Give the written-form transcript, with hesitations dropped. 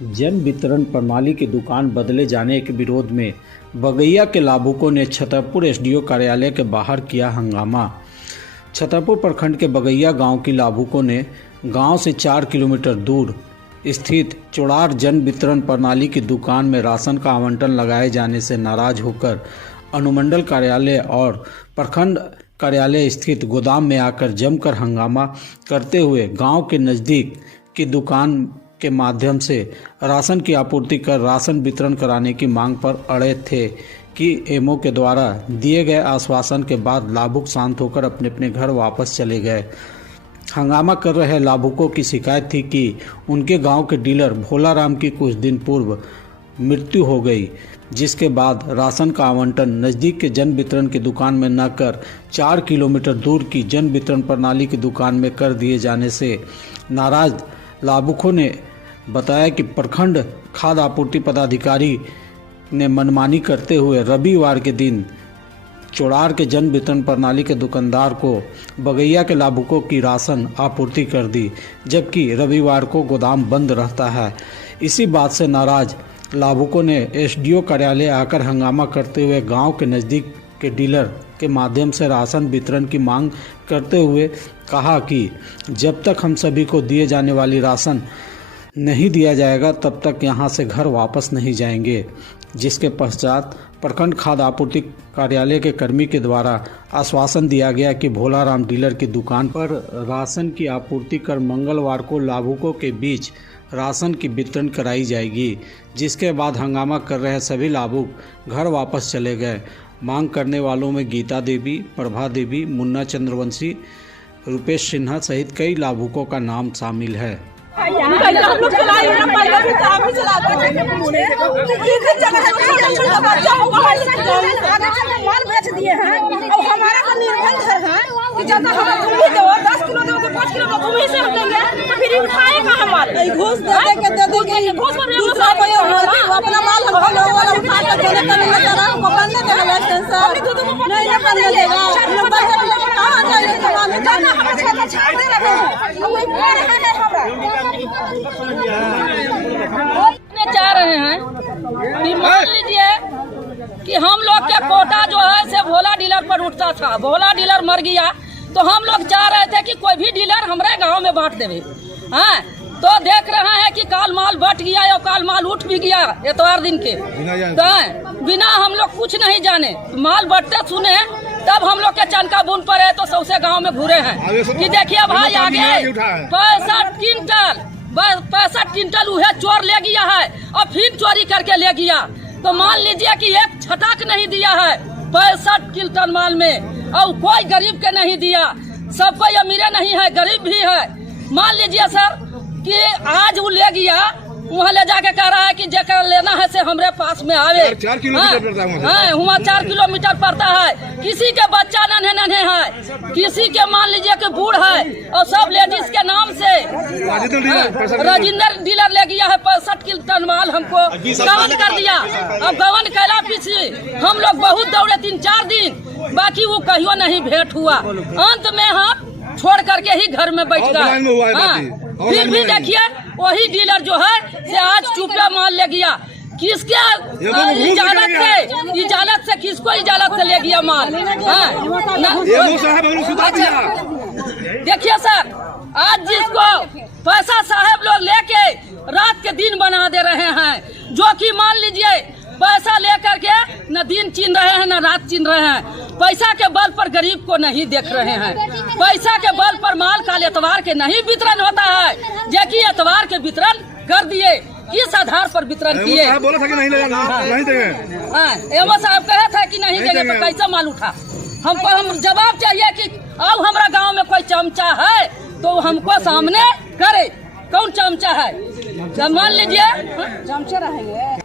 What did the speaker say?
जन वितरण प्रणाली की दुकान बदले जाने के विरोध में बगैया के लाभुकों ने छतरपुर एसडीओ कार्यालय के बाहर किया हंगामा। छतरपुर प्रखंड के बगैया गांव की लाभुकों ने गांव से 4 किलोमीटर दूर स्थित चोड़ार जन वितरण प्रणाली की दुकान में राशन का आवंटन लगाए जाने से नाराज होकर अनुमंडल कार्यालय और प्रखंड कार्यालय स्थित गोदाम में आकर जमकर हंगामा करते हुए गांव के नज़दीक की दुकान के माध्यम से राशन की आपूर्ति कर राशन वितरण कराने की मांग पर अड़े थे कि एमओ के द्वारा दिए गए आश्वासन के बाद लाभुक शांत होकर अपने अपने घर वापस चले गए। हंगामा कर रहे लाभुकों की शिकायत थी कि उनके गांव के डीलर भोला राम की कुछ दिन पूर्व मृत्यु हो गई, जिसके बाद राशन का आवंटन नज़दीक के जन वितरण की दुकान में न कर 4 किलोमीटर दूर की जन वितरण प्रणाली की दुकान में कर दिए जाने से नाराज लाभुकों ने बताया कि प्रखंड खाद्य आपूर्ति पदाधिकारी ने मनमानी करते हुए रविवार के दिन चोड़ार के जन वितरण प्रणाली के दुकानदार को बगैया के लाभुकों की राशन आपूर्ति कर दी, जबकि रविवार को गोदाम बंद रहता है। इसी बात से नाराज लाभुकों ने एसडीओ कार्यालय आकर हंगामा करते हुए गांव के नज़दीक के डीलर के माध्यम से राशन वितरण की मांग करते हुए कहा कि जब तक हम सभी को दिए जाने वाली राशन नहीं दिया जाएगा तब तक यहां से घर वापस नहीं जाएंगे। जिसके पश्चात प्रखंड खाद्य आपूर्ति कार्यालय के कर्मी के द्वारा आश्वासन दिया गया कि भोला राम डीलर की दुकान पर राशन की आपूर्ति कर मंगलवार को लाभुकों के बीच राशन की वितरण कराई जाएगी। जिसके बाद हंगामा कर रहे सभी लाभुक घर वापस चले गए। मांग करने वालों में गीता देवी, प्रभा देवी, मुन्ना चंद्रवंशी, रुपेश सिन्हा सहित कई लाभुकों का नाम शामिल है। चाह रहे हैं कि मान लीजिए कि हम लोग के कोटा जो है से भोला डीलर पर उठता था, भोला डीलर मर गया तो हम लोग चाह रहे थे कि कोई भी डीलर हमारे गांव में बांट देवे। हाँ, तो देख रहे हैं कि काल माल बट गया और काल माल उठ भी गया इतवार दिन के, तो बिना हम लोग कुछ नहीं जाने माल बटते सुने तब हम लोग के चनका बुन पर है तो सबसे गांव में घूरे हैं कि देखिए भाई आगे 65 क्विंटल उहे चोर ले गया है और फिर चोरी करके ले गया। तो मान लीजिए कि एक छटाक नहीं दिया है 65 क्विंटल माल में, और कोई गरीब के नहीं दिया। सब कोई अमीर नहीं है, गरीब भी है। मान लीजिए सर कि आज वो ले गया, वहाँ ले जाके कह रहा है कि जेकर लेना है से हमरे पास में आवे। 4 किलोमीटर पड़ता है, वहाँ 4 किलोमीटर पड़ता है। किसी के बच्चा नन्हे नन्हे है, किसी के मान लीजिए कि बूढ़ है, और सब लेडीज के नाम से राजेंद्र डीलर ले गया है 65 क्विंटल माल हमको गवन कर दिया। अब गवन कैला पीछे हम लोग बहुत दौड़े 3-4 दिन, बाकी वो कहियो नहीं भेंट हुआ। अंत में हम छोड़ करके ही घर में बैठ गए। फिर भी देखिए वही डीलर जो है से आज चुपचाप माल ले गया। किसके इजाजत से किसको इजाजत से ले गया माल? देखिए सर, आज जिसको पैसा साहब लोग लेके रात के दिन बना दे रहे हैं, जो कि मान लीजिए पैसा लेकर के न दिन चीन रहे हैं न रात चीन रहे हैं। पैसा के बल पर गरीब को नहीं देख रहे हैं। पैसा के बल पर माल काल एतवार के नहीं वितरण होता है, जबकि एतवार के वितरण कर दिए। किस आधार पर वितरण किए? बोला था कि नहीं देंगे। एमओ साहब कहे थे कि नहीं देंगे, तो कैसे माल उठा? हमको हम जवाब चाहिए कि अब हमारा गांव में कोई चमचा है तो हमको सामने करे। कौन चमचा है? मान लीजिए चमचे रहेंगे।